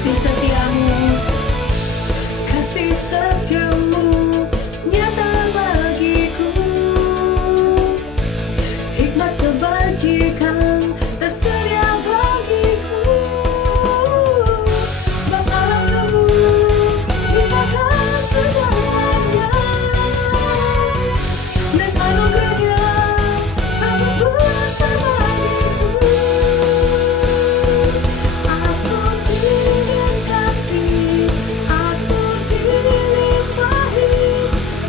Kasih setiamu, kasih setiamu nyata bagiku. Hikmat kebajikan tersedia bagiku. Sebab Allah sembuh, limpahkan segalanya. Dan anugerahnya sangat besar bagiku. Aku diberkati, aku dilimpahi,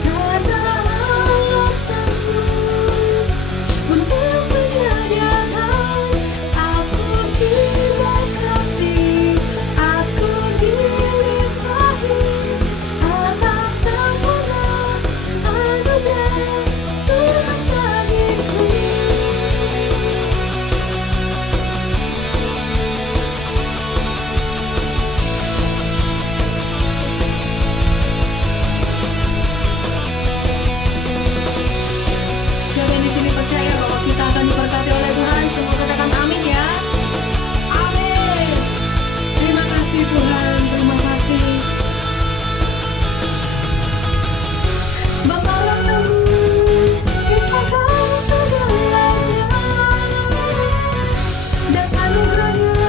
karena Allah sanggup untuk menyediakan. Aku diberkati, aku dilimpahi, atas sempurna anugerah Tuhan bagiku. Siapa yang di sini percaya bahwa kita akan diberkati oleh Tuhan? Semua katakan amin ya. Amin. Terima kasih Tuhan, terima kasih. Sebab Allah sembuh, limpahkan segalanya. Dan anugerahnya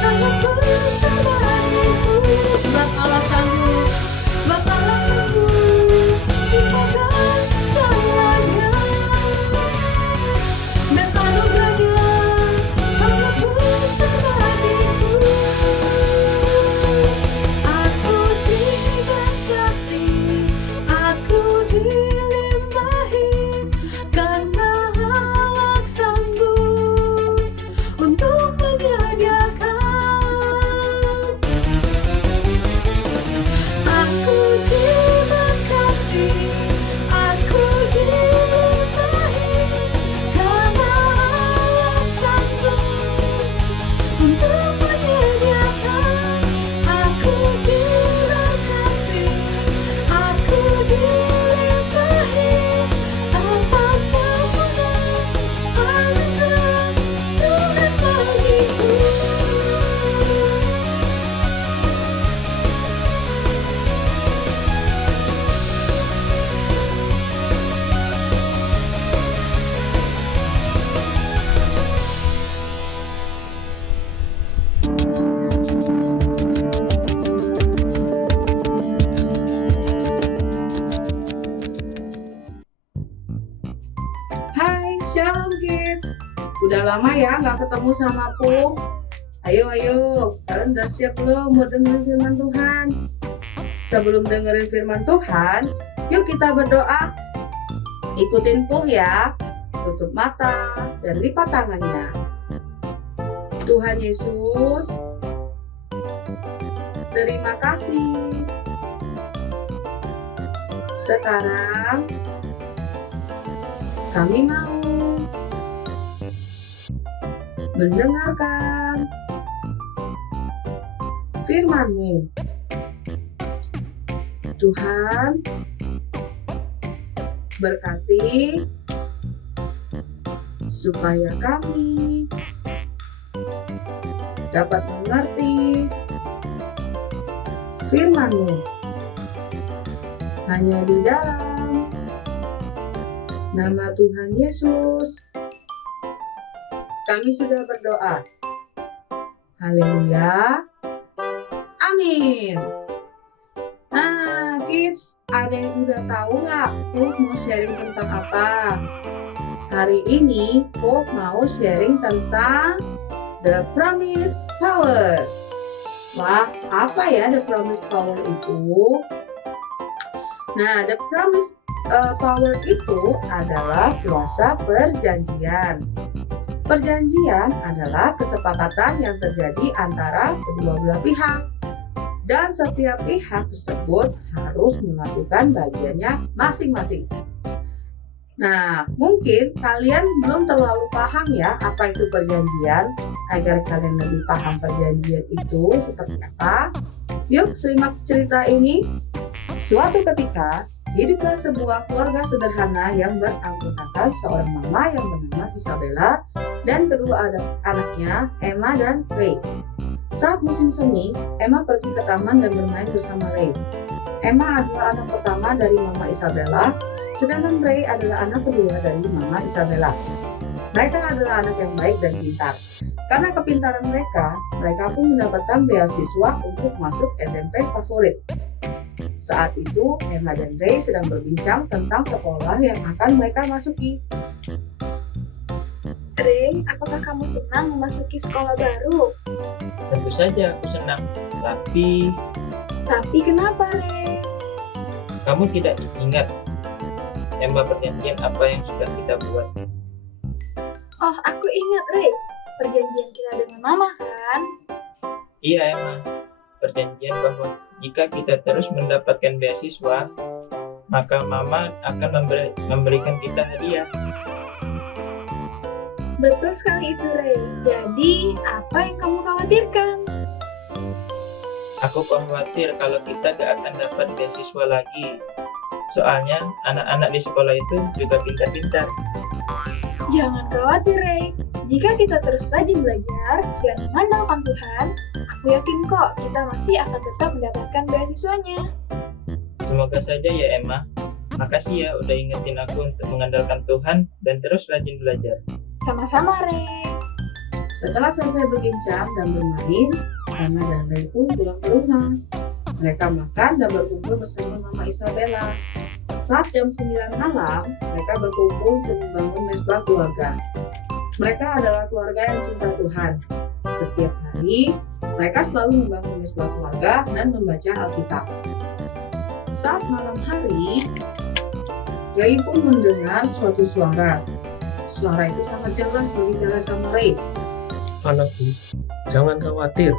sangat besar bagiku. Sebab Allah sanggup, sebab Allah sembuh, limpahkan segalanya. Dan anugerahnya sangat besar bagiku. Aku diberkati, aku dilimpahi, karena Allah sanggup untuk menyediakan. Aku diberkati, aku dilimpahi, karena Allah sanggup untuk menyediakan. Aku diberkati, aku dilimpahi, atas sempurna anugerah Tuhan bagiku. Hai, Shalom Kids. Udah lama ya nggak ketemu sama Pu. Ayo, kalian udah siap belum buat dengerin firman Tuhan? Sebelum dengerin firman Tuhan, yuk kita berdoa. Ikutin Pu ya. Tutup mata dan lipat tangannya. Tuhan Yesus, terima kasih. Sekarang kami mau mendengarkan firman-Mu. Tuhan, berkati supaya kami dapat mengerti firman-Mu hanya di dalam nama Tuhan Yesus. Kami sudah berdoa. Haleluya. Amin. Nah, kids, ada yang udah tahu nggak Pop mau sharing tentang apa? Hari ini Pop mau sharing tentang The Promise Power. Wah, apa ya The Promise Power itu? Nah, The Promise Power itu adalah kuasa perjanjian. Perjanjian adalah kesepakatan yang terjadi antara kedua belah pihak, dan setiap pihak tersebut harus melakukan bagiannya masing-masing. Nah, mungkin kalian belum terlalu paham ya apa itu perjanjian. Agar kalian lebih paham perjanjian itu seperti apa, yuk simak cerita ini. Suatu ketika, hiduplah sebuah keluarga sederhana yang beranggotakan seorang mama yang bernama Isabella dan kedua anaknya, Emma dan Ray. Saat musim semi, Emma pergi ke taman dan bermain bersama Ray. Emma adalah anak pertama dari Mama Isabella, sedangkan Ray adalah anak kedua dari Mama Isabella. Mereka adalah anak yang baik dan pintar. Karena kepintaran mereka pun mendapatkan beasiswa untuk masuk SMP favorit. Saat itu, Emma dan Ray sedang berbincang tentang sekolah yang akan mereka masuki. Ray, apakah kamu senang memasuki sekolah baru? Tentu saja aku senang, Tapi kenapa, Ray? kamu tidak ingat Emma perjanjian apa yang kita buat? Oh, aku ingat, Ray. Perjanjian kita dengan Mama, kan? Iya Emma, perjanjian bahwa jika kita terus mendapatkan beasiswa, maka Mama akan memberikan kita hadiah. Betul sekali itu, Ray. Jadi, apa yang kamu khawatirkan? Aku khawatir kalau kita gak akan dapat beasiswa lagi. Soalnya anak-anak di sekolah itu juga pintar-pintar. Jangan khawatir, Ray. Jika kita terus rajin belajar dan mengandalkan Tuhan, aku yakin kok kita masih akan tetap mendapatkan beasiswanya. Semoga saja ya Emma. Makasih ya udah ingetin aku untuk mengandalkan Tuhan dan terus rajin belajar. Sama-sama, Ray. Setelah selesai berbincang dan bermain, Emma dan Ray pun pulang ke rumah. Mereka makan dan berkumpul bersama Mama Isabella. Saat jam 9 malam, mereka berkumpul untuk membangun mesbah keluarga. Mereka adalah keluarga yang cinta Tuhan. Setiap hari, mereka selalu membangun mesbah keluarga dan membaca Alkitab. Saat malam hari, Ray pun mendengar suatu suara. Suara itu sangat jelas berbicara sama Ray. Anakku, jangan khawatir.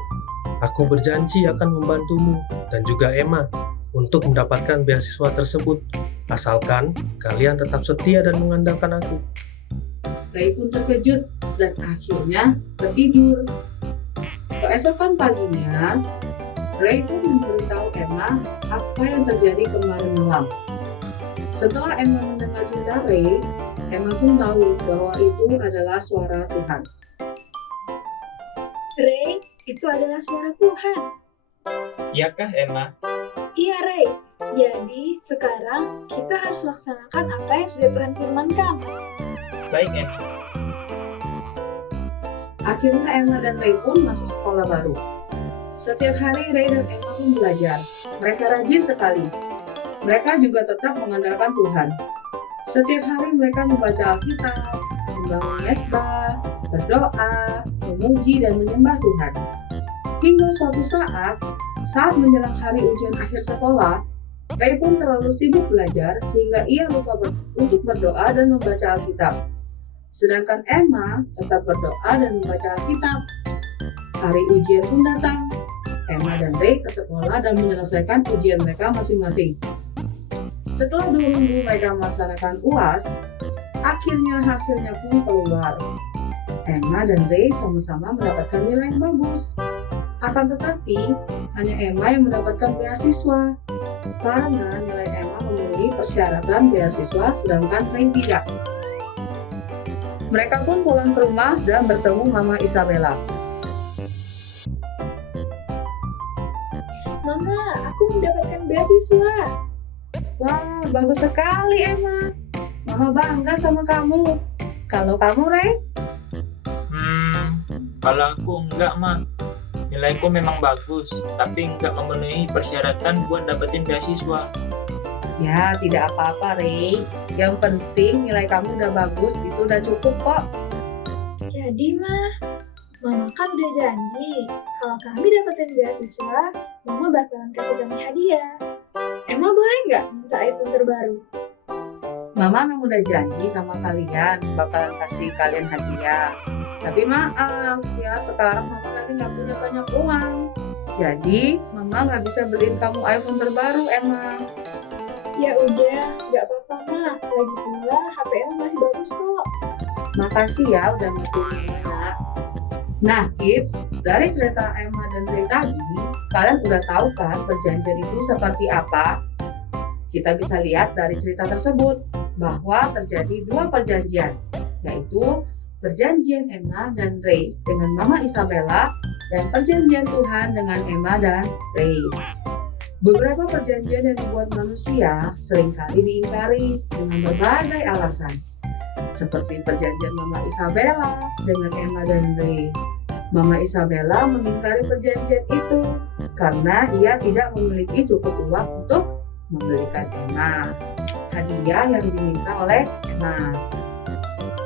Aku berjanji akan membantumu dan juga Emma untuk mendapatkan beasiswa tersebut. Asalkan kalian tetap setia dan mengandalkan aku. Ray pun terkejut dan akhirnya tertidur. Keesokan paginya, Ray pun memberitahu Emma apa yang terjadi kemarin malam. Setelah Emma mendengar cerita Ray, Emma pun tahu bahwa itu adalah suara Tuhan. Ray, itu adalah suara Tuhan. Iyakah Emma? Iya, Ray. Jadi, sekarang kita harus laksanakan apa yang sudah Tuhan firmankan. Baik Emma. Akhirnya Emma dan Ray pun masuk sekolah baru. Setiap hari Ray dan Emma pun belajar. Mereka rajin sekali. Mereka juga tetap mengandalkan Tuhan. Setiap hari mereka membaca Alkitab, membangun mesbah, berdoa, memuji dan menyembah Tuhan. Hingga suatu saat menjelang hari ujian akhir sekolah, Ray pun terlalu sibuk belajar sehingga ia lupa untuk berdoa dan membaca Alkitab. Sedangkan Emma tetap berdoa dan membaca Alkitab. Hari ujian pun datang. Emma dan Ray ke sekolah dan menyelesaikan ujian mereka masing-masing. Setelah 2 minggu mereka melaksanakan UAS, akhirnya hasilnya pun keluar. Emma dan Ray sama-sama mendapatkan nilai yang bagus. Akan tetapi, hanya Emma yang mendapatkan beasiswa. Karena nilai Emma memenuhi persyaratan beasiswa, sedangkan Ray tidak. Mereka pun pulang ke rumah dan bertemu Mama Isabella. Mama, aku mendapatkan beasiswa. Wah, bagus sekali Emma. Mama bangga sama kamu. Kalau kamu, Ray? Kalau aku enggak mah. Nilaiku memang bagus, tapi enggak memenuhi persyaratan buat dapetin beasiswa. Ya, tidak apa-apa, Ray. Yang penting nilai kamu udah bagus, itu udah cukup kok. Jadi, Mama kan udah janji kalau kami dapetin beasiswa, Mama bakalan kasih kami hadiah. Emma boleh nggak minta iPhone terbaru? Mama memang udah janji sama kalian bakalan kasih kalian hadiah. Tapi maaf ya, sekarang Mama lagi nggak punya banyak uang. Jadi Mama nggak bisa beliin kamu iPhone terbaru, Emma. Ya udah, nggak apa-apa Ma. Lagi pula HP Emma masih bagus kok. Makasih ya udah ngertiin Emma. Nah kids, dari cerita Emma dan Ray tadi, kalian udah tahu kan perjanjian itu seperti apa? Kita bisa lihat dari cerita tersebut bahwa terjadi 2 perjanjian, yaitu perjanjian Emma dan Ray dengan Mama Isabella dan perjanjian Tuhan dengan Emma dan Ray. Beberapa perjanjian yang dibuat manusia seringkali diingkari dengan berbagai alasan, seperti perjanjian Mama Isabella dengan Emma dan Ray. Mama Isabella mengingkari perjanjian itu karena ia tidak memiliki cukup uang untuk membelikan Emma hadiah yang diminta oleh Emma.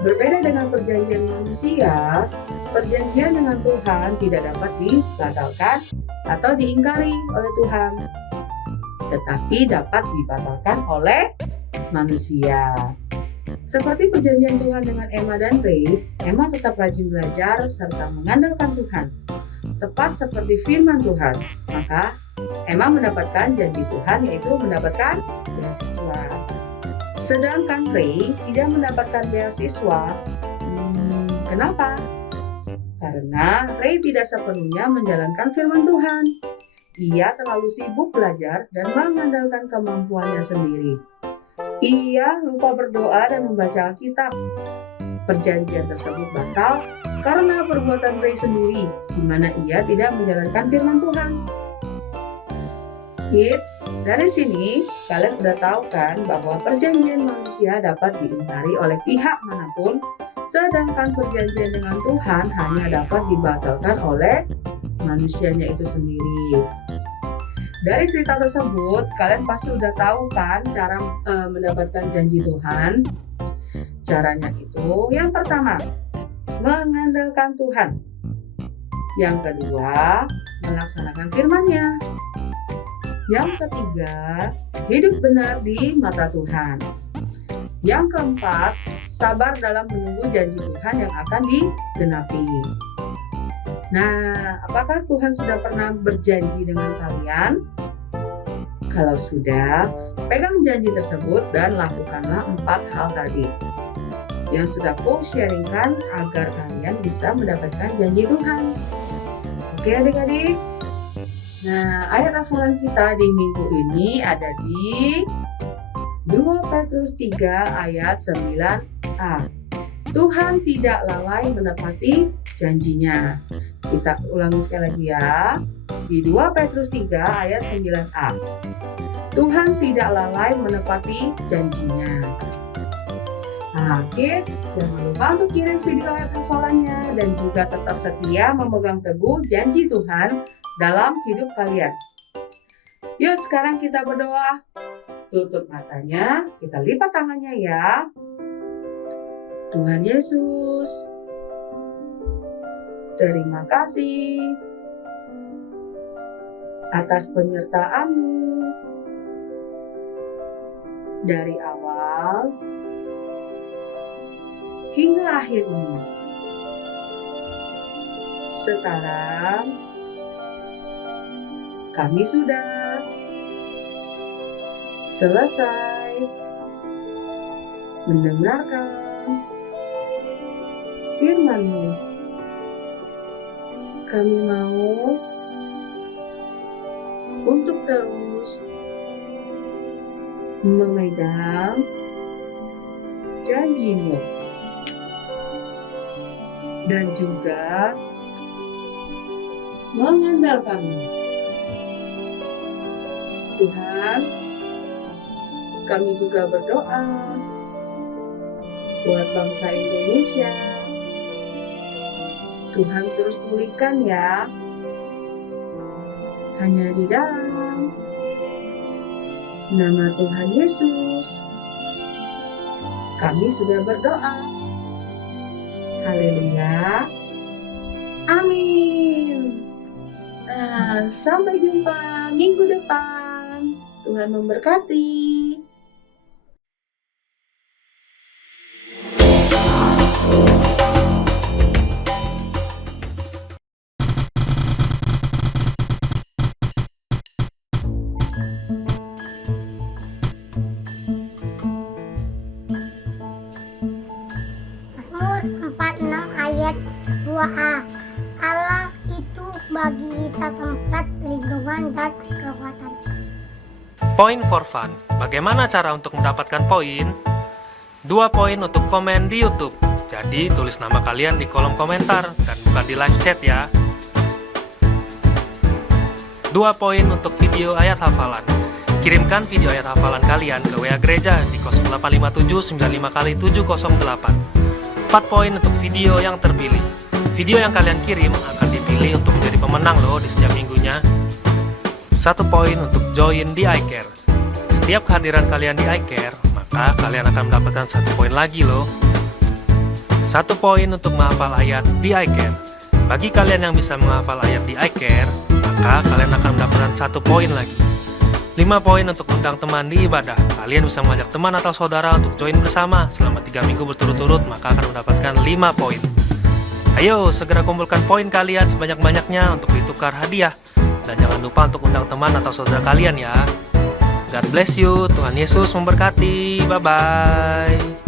Berbeda dengan perjanjian manusia, perjanjian dengan Tuhan tidak dapat dibatalkan atau diingkari oleh Tuhan, tetapi dapat dibatalkan oleh manusia. Seperti perjanjian Tuhan dengan Emma dan Ray, Emma tetap rajin belajar serta mengandalkan Tuhan, tepat seperti firman Tuhan. Maka Emma mendapatkan janji Tuhan, yaitu mendapatkan beasiswa. Sedangkan Ray tidak mendapatkan beasiswa. Kenapa? Karena Ray tidak sepenuhnya menjalankan firman Tuhan. Ia terlalu sibuk belajar dan mengandalkan kemampuannya sendiri. Ia lupa berdoa dan membaca Alkitab. Perjanjian tersebut batal karena perbuatan Ray sendiri, di mana ia tidak menjalankan firman Tuhan. Kids, dari sini kalian udah tahu kan bahwa perjanjian manusia dapat diingkari oleh pihak manapun, sedangkan perjanjian dengan Tuhan hanya dapat dibatalkan oleh manusianya itu sendiri. Dari cerita tersebut, kalian pasti udah tahu kan cara mendapatkan janji Tuhan. Caranya itu, yang pertama, mengandalkan Tuhan. Yang kedua, melaksanakan firman-Nya. Yang ketiga, hidup benar di mata Tuhan. Yang keempat, sabar dalam menunggu janji Tuhan yang akan digenapi. Nah, apakah Tuhan sudah pernah berjanji dengan kalian? Kalau sudah, pegang janji tersebut dan lakukanlah 4 hal tadi yang sudah aku sharingkan agar kalian bisa mendapatkan janji Tuhan. Oke adik-adik? Nah, ayat hafalan kita di minggu ini ada di 2 Petrus 3 ayat 9a. Tuhan tidak lalai menepati janjinya. Kita ulangi sekali lagi ya. Di 2 Petrus 3 ayat 9a. Tuhan tidak lalai menepati janjinya. Nah, kids, jangan lupa untuk kirim video ayat hafalannya dan juga tetap setia memegang teguh janji Tuhan dalam hidup kalian. Yuk, sekarang kita berdoa. Tutup matanya, kita lipat tangannya ya. Tuhan Yesus, terima kasih atas penyertaan-Mu dari awal hingga akhir ini. Sekarang kami sudah selesai mendengarkan firman-Mu. Kami mau untuk terus memegang janji-Mu dan juga mengandalkan-Mu. Tuhan, kami juga berdoa buat bangsa Indonesia. Tuhan terus pulihkan ya, hanya di dalam nama Tuhan Yesus kami sudah berdoa. Haleluya, amin. Nah, sampai jumpa minggu depan. Tuhan memberkati. Mazmur 46 ayat 2a. Allah itu bagi kita tempat perlindungan dan kekuatan. Point for fun. Bagaimana cara untuk mendapatkan poin? 2 poin untuk komen di YouTube. Jadi tulis nama kalian di kolom komentar dan bukan di live chat ya. 2 poin untuk video ayat hafalan. Kirimkan video ayat hafalan kalian ke WA gereja di 0857 95 kali 708. 4 poin untuk video yang terpilih. Video yang kalian kirim akan dipilih untuk menjadi pemenang loh di setiap minggunya. 1 poin untuk join di iCare. Setiap kehadiran kalian di iCare, maka kalian akan mendapatkan 1 poin lagi loh. 1 poin untuk menghafal ayat di iCare. Bagi kalian yang bisa menghafal ayat di iCare, maka kalian akan mendapatkan 1 poin lagi. 5 poin untuk undang teman di ibadah. Kalian bisa mengajak teman atau saudara untuk join bersama selama 3 minggu berturut-turut, maka akan mendapatkan 5 poin. Ayo, segera kumpulkan poin kalian sebanyak-banyaknya untuk ditukar hadiah. Dan jangan lupa untuk undang teman atau saudara kalian ya. God bless you, Tuhan Yesus memberkati. Bye-bye.